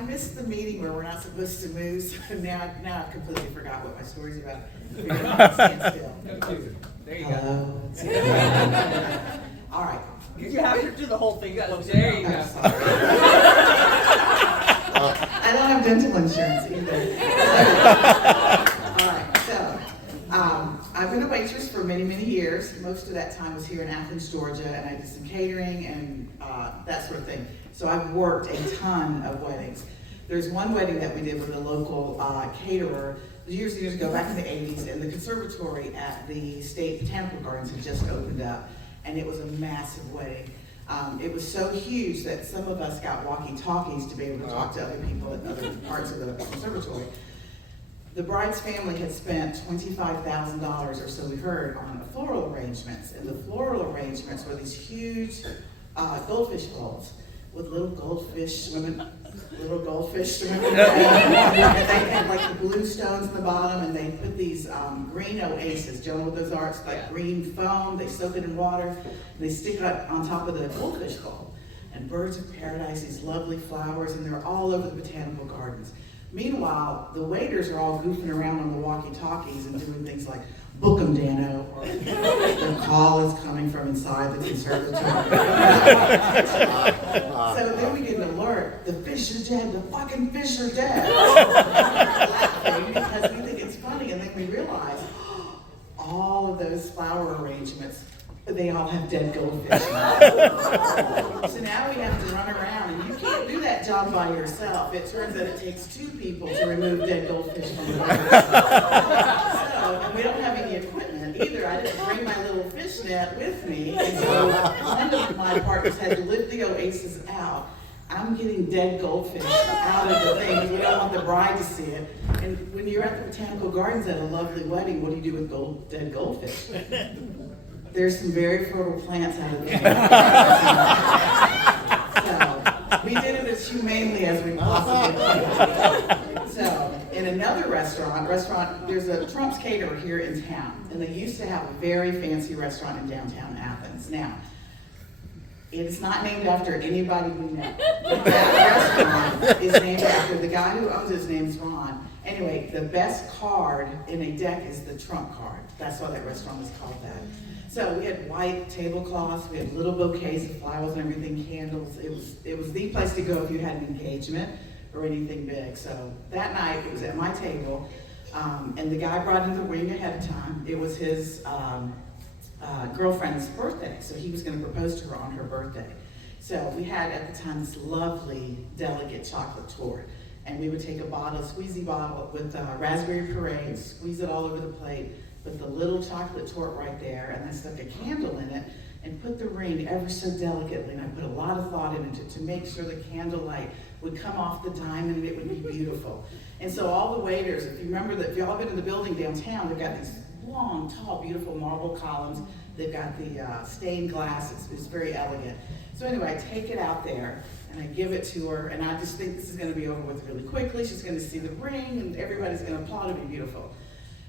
I missed the meeting where we're not supposed to move, so now I've completely forgot what my story's about. Stand still. There you go. All right. You have to do the whole thing. There you go. I don't have dental insurance either. All right, so I've been a waitress for many, many years. Most of that time was here in Athens, Georgia, and I did some catering and that sort of thing. So I've worked a ton of weddings. There's one wedding that we did with a local caterer years and years ago, back in the 80s, and the conservatory at the State Botanical Gardens had just opened up, and it was a massive wedding. It was so huge that some of us got walkie-talkies to be able to talk to other people at other parts of the conservatory. The bride's family had spent $25,000 or so, we heard, on floral arrangements, and the floral arrangements were these huge goldfish bowls with little goldfish swimming in there. And they had like the blue stones in the bottom, and they put these green oases. Do you know what those are? It's like green foam. They soak it in water, and they stick it up on top of the goldfish bowl. And birds of paradise, these lovely flowers, and they're all over the botanical gardens. Meanwhile, the waiters are all goofing around on the walkie-talkies and doing things like, "Book 'em, Dano," or "The call is coming from inside the conservatory." So then we get an alert, "The fish are dead, the fucking fish are dead." Laughing because we think it's funny, and then we realize all of those flower arrangements, they all have dead goldfish. So now we have to run around, and you can't do that job by yourself. It turns out it takes 2 people to remove dead goldfish from the water. So, and we don't have any equipment either. I didn't bring my little fish net with me, and so one of my partners had to lift the oasis out. I'm getting dead goldfish out of the thing because we don't want the bride to see it. And when you're at the Botanical Gardens at a lovely wedding, what do you do with dead goldfish? There's some very fertile plants out of there. So we did it as humanely as we possibly could. So in another restaurant, there's a Trump's Caterer here in town, and they used to have a very fancy restaurant in downtown Athens. Now, it's not named after anybody we know. That restaurant is named after the guy who owns it. His name's Ron. Anyway, the best card in a deck is the Trump card. That's why that restaurant is called that. So we had white tablecloths, we had little bouquets of flowers and everything, candles. It was the place to go if you had an engagement or anything big. So that night it was at my table, and the guy brought in the ring ahead of time. It was his girlfriend's birthday, so he was going to propose to her on her birthday. So we had at the time this lovely, delicate chocolate torte, and we would take a squeezy bottle with raspberry puree, squeeze it all over the plate, put the little chocolate torte right there, and I stuck a candle in it and put the ring ever so delicately, and I put a lot of thought into it to make sure the candlelight would come off the diamond and it would be beautiful. And so all the waiters, if you remember that, if y'all been in the building downtown, they've got these long, tall, beautiful marble columns. They've got the stained glass. It's very elegant. So anyway, I take it out there and I give it to her, and I just think this is going to be over with really quickly. She's going to see the ring and everybody's going to applaud. It'll be beautiful.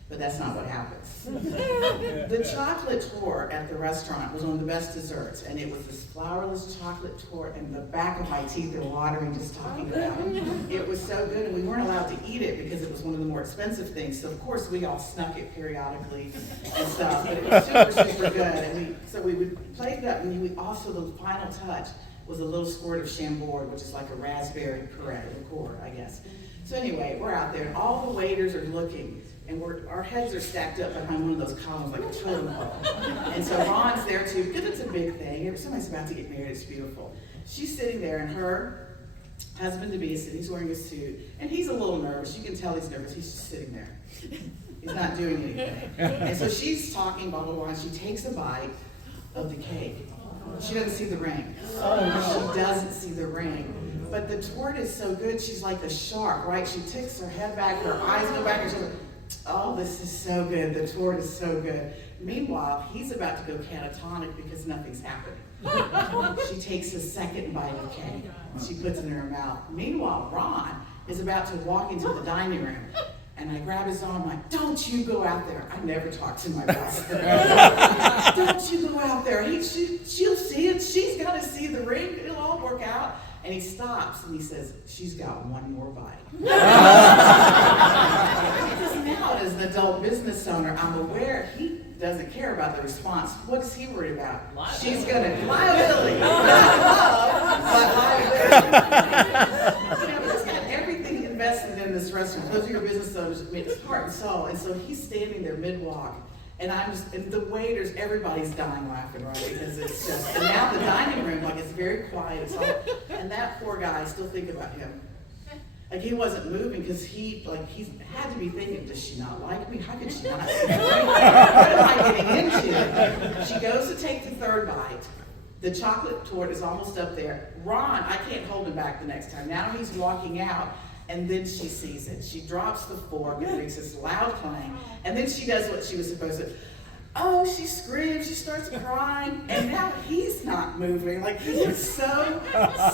But that's not what happens. The chocolate torte at the restaurant was one of the best desserts, and it was this flourless chocolate torte, and the back of my teeth are watering just talking about it. It was so good, and we weren't allowed to eat it because it was one of the more expensive things. So of course we all snuck it periodically and stuff, but it was super, super good. And we would plate it up, and also the final touch was a little squirt of Chambord, which is like a raspberry puree liqueur, I guess. So anyway, we're out there, and all the waiters are looking. And our heads are stacked up behind one of those columns like a totem pole. And so Ron's there too, because it's a big thing. If somebody's about to get married, it's beautiful. She's sitting there, and her husband-to-be is sitting, he's wearing a suit, and he's a little nervous. You can tell he's nervous. He's just sitting there. He's not doing anything. And so she's talking, blah, blah, blah, and she takes a bite of the cake. She doesn't see the ring. She doesn't see the ring. But the torte is so good, she's like a shark, right? She ticks her head back, her eyes go back, and she's like, "Oh, this is so good. The torte is so good." Meanwhile, he's about to go catatonic because nothing's happening. She takes a second bite of cake. She puts it in her mouth. Meanwhile, Ron is about to walk into the dining room. And I grab his arm, like, "Don't you go out there." I never talk to my boss. "Don't you go out there. She'll see it. She's got to see the ring. It'll all work out." and he stops and he says, "She's got one more bite." Because now, as an adult business owner, I'm aware he doesn't care about the response. What is he worried about? She's going to liability, not love, but liability. He's got everything invested in this restaurant. Those are your business owners, his heart and soul. And so he's standing there mid-walk. And and the waiters, everybody's dying laughing, right? Because it's just, and now the dining room, like, it's very quiet. It's all, and that poor guy, I still think about him. Like, he wasn't moving because he had to be thinking, does she not like me? How could she not see me? What am I getting into? She goes to take the third bite. The chocolate torte is almost up there. Ron, I can't hold him back the next time. Now he's walking out. And then she sees it. She drops the fork and makes this loud clang. And then she does what she was supposed to. Oh, she screams, she starts crying, and now he's not moving. Like, he was so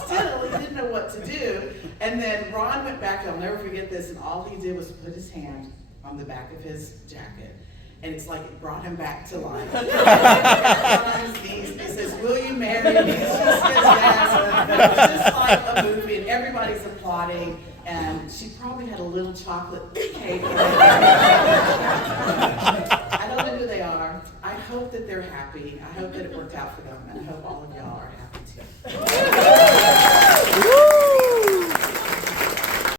still, he didn't know what to do. And then Ron went back, I'll never forget this, and all he did was put his hand on the back of his jacket. And it's like it brought him back to life. He says, "Will you marry me?" She says yes. It's just like a movie, and everybody's applauding. And she probably had a little chocolate cake. I don't know who they are. I hope that they're happy. I hope that it worked out for them. And I hope all of y'all are happy too.